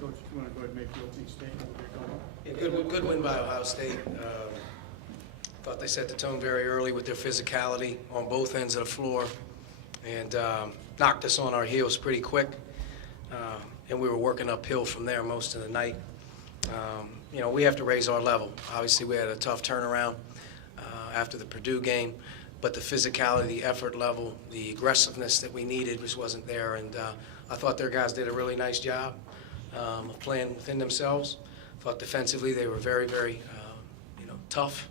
Coach, if you want to go ahead and make the opening statement, we'll get going. Yeah, good win by Ohio State. Thought they set the tone very early with their physicality on both ends of the floor, and knocked us on our heels pretty quick. And we were working uphill from there most of the night. You know, we have to raise our level. Obviously, we had a tough turnaround after the Purdue game, but the physicality, the effort level, the aggressiveness that we needed just wasn't there. And I thought their guys did a really nice job of playing within themselves. Thought defensively they were very, very, tough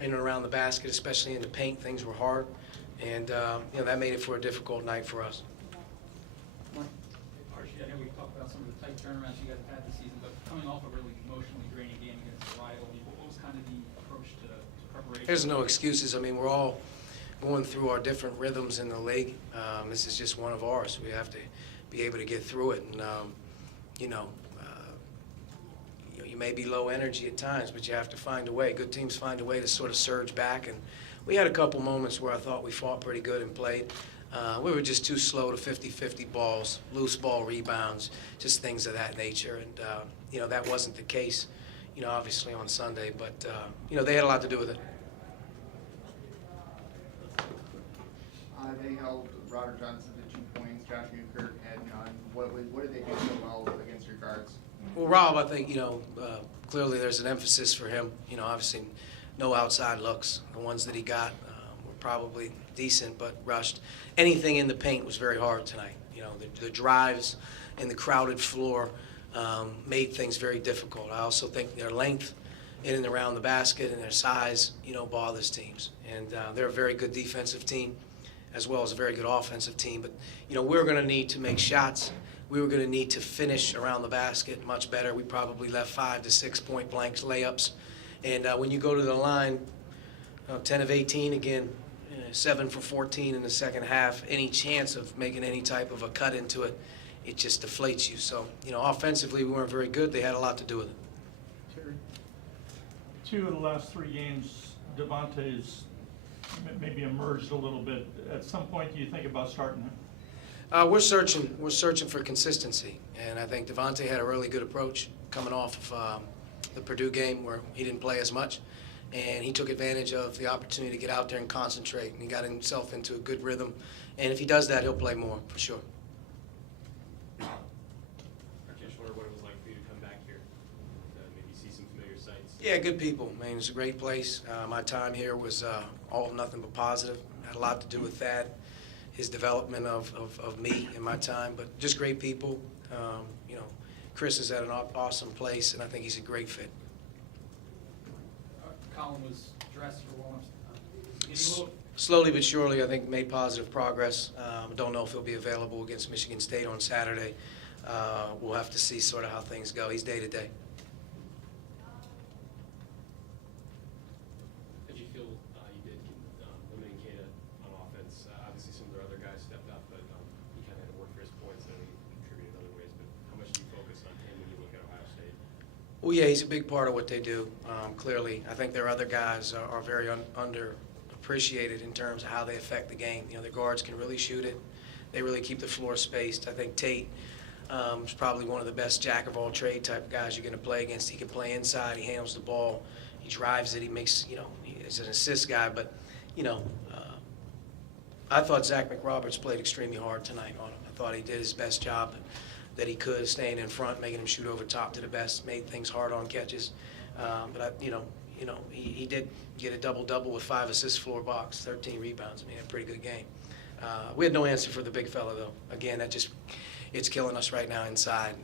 in and around the basket, especially in the paint. Things were hard, and that made it for a difficult night for us. Archie, I know we talked about some of the tight turnarounds you guys have had this season, but coming off a really emotionally draining game against a rival, what was kind of the approach to preparation? There's no excuses. I mean, we're all going through our different rhythms in the league. This is just one of ours. We have to be able to get through it. And, you may be low energy at times, but you have to find a way. Good teams find a way to sort of surge back. And we had a couple moments where I thought we fought pretty good and played. We were just too slow to 50-50 balls, loose ball rebounds, just things of that nature. And, that wasn't the case, obviously on Sunday. But, they had a lot to do with it. They held Robert Johnson to 2 points. Josh Newkirk had none. What did they do so well against your guards? Well, Rob, I think, clearly there's an emphasis for him. Obviously no outside looks. The ones that he got were probably decent but rushed. Anything in the paint was very hard tonight. The drives and the crowded floor made things very difficult. I also think their length in and around the basket and their size, bothers teams. And they're a very good defensive team as well as a very good offensive team. But, we're going to need to make shots. We were going to need to finish around the basket much better. We probably left 5 to 6 point blanks, layups. And when you go to the line, 10 of 18 again, 7 for 14 in the second half, any chance of making any type of a cut into it, it just deflates you. So, offensively we weren't very good. They had a lot to do with it. Terry? 2 of the last 3 games, Devante's maybe emerged a little bit. At some point, do you think about starting him? We're searching for consistency, and I think Devante had a really good approach coming off of the Purdue game where he didn't play as much, and he took advantage of the opportunity to get out there and concentrate, and he got himself into a good rhythm. And if he does that, he'll play more for sure. Archie, I just wonder what it was like for you to come back here, maybe see some familiar sights. Yeah, good people. I mean, it's a great place. My time here was all nothing but positive. Had a lot to do with that. His development of me in my time, but just great people. Chris is at an awesome place, and I think he's a great fit. Colin was dressed for warm-ups. Slowly but surely, I think made positive progress. Don't know if he'll be available against Michigan State on Saturday. We'll have to see sort of how things go. He's day to day. How'd you feel you did limiting Kata on offense? Obviously, some of their other guys stepped up, but he kind of had to work for his points, and he contributed in other ways. But how much do you focus on him when you look at Ohio State? Well, yeah, he's a big part of what they do. Clearly, I think their other guys are very underappreciated in terms of how they affect the game. Their guards can really shoot it. They really keep the floor spaced. I think Tate is probably one of the best jack-of-all-trade type of guys you're going to play against. He can play inside. He handles the ball. He drives it. He makes, he's an assist guy. But, I thought Zack McRoberts played extremely hard tonight on him. I thought he did his best job that he could, staying in front, making him shoot over top to the best, made things hard on catches. But he did get a double-double with 5 assists, floor box, 13 rebounds. I mean, a pretty good game. We had no answer for the big fella, though. Again, it's killing us right now inside.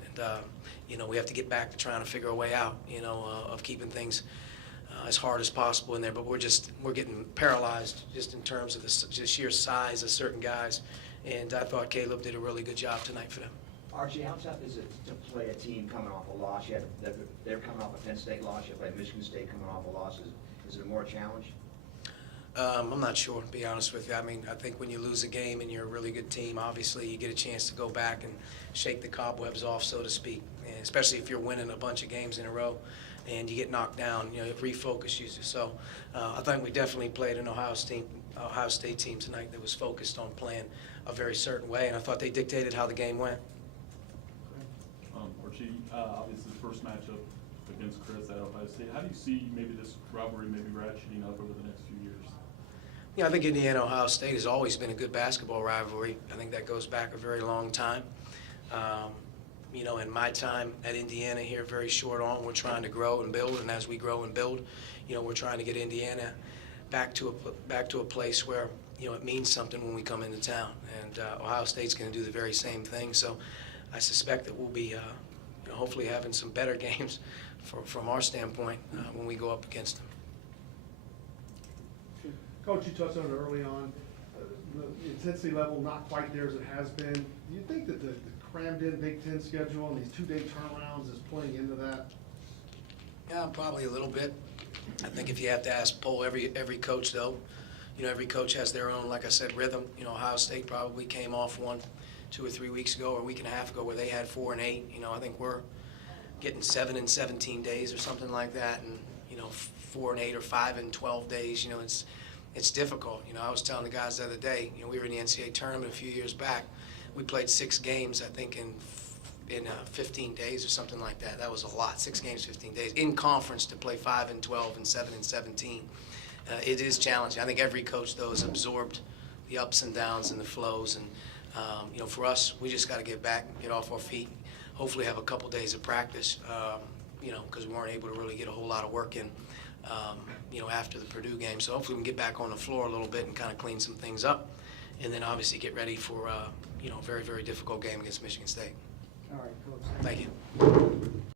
And, we have to get back to trying to figure a way out, of keeping things as hard as possible in there. But we're getting paralyzed just in terms of the sheer size of certain guys. And I thought Caleb did a really good job tonight for them. Archie, how tough is it to play a team coming off a loss? They're coming off a Penn State loss. You play Michigan State coming off a loss. Is it more a challenge? I'm not sure, to be honest with you. I mean, I think when you lose a game and you're a really good team, obviously you get a chance to go back and shake the cobwebs off, so to speak, and especially if you're winning a bunch of games in a row and you get knocked down, it refocuses you. So I think we definitely played an Ohio State team tonight that was focused on playing a very certain way, and I thought they dictated how the game went. We're Archie. Obviously, the first matchup against Chris at Ohio State. How do you see maybe this rivalry maybe ratcheting up over the next few years? Yeah, I think Indiana-Ohio State has always been a good basketball rivalry. I think that goes back a very long time. You know, in my time at Indiana here, very short on, we're trying to grow and build, and as we grow and build, you know, we're trying to get Indiana back to a place where, you know, it means something when we come into town. And Ohio State's going to do the very same thing. So I suspect that we'll be you know, hopefully having some better games from our standpoint when we go up against them. Coach, you touched on it early on, the intensity level not quite there as it has been. Do you think that the crammed-in Big Ten schedule and these two-day turnarounds is playing into that? Yeah, probably a little bit. I think if you have to poll every coach, though, you know, every coach has their own, like I said, rhythm. You know, Ohio State probably came off one 2 or 3 weeks ago or a week and a half ago where they had 4 and 8. You know, I think we're getting 7 and 17 days or something like that, and you know, 4 and 8 or 5 and 12 days. You know, it's difficult. You know, I was telling the guys the other day, you know, we were in the NCAA tournament a few years back. We played 6 games, I think, in 15 days or something like that. That was a lot, 6 games, 15 days. In conference to play 5 and 12 and 7 and 17. It is challenging. I think every coach, though, has absorbed the ups and downs and the flows. And, you know, for us, we just got to get back, get off our feet, hopefully have a couple days of practice, you know, because we weren't able to really get a whole lot of work in, you know, after the Purdue game. So hopefully we can get back on the floor a little bit and kind of clean some things up. And then obviously get ready for, you know, a very, very difficult game against Michigan State. All right, Coach. Thank you.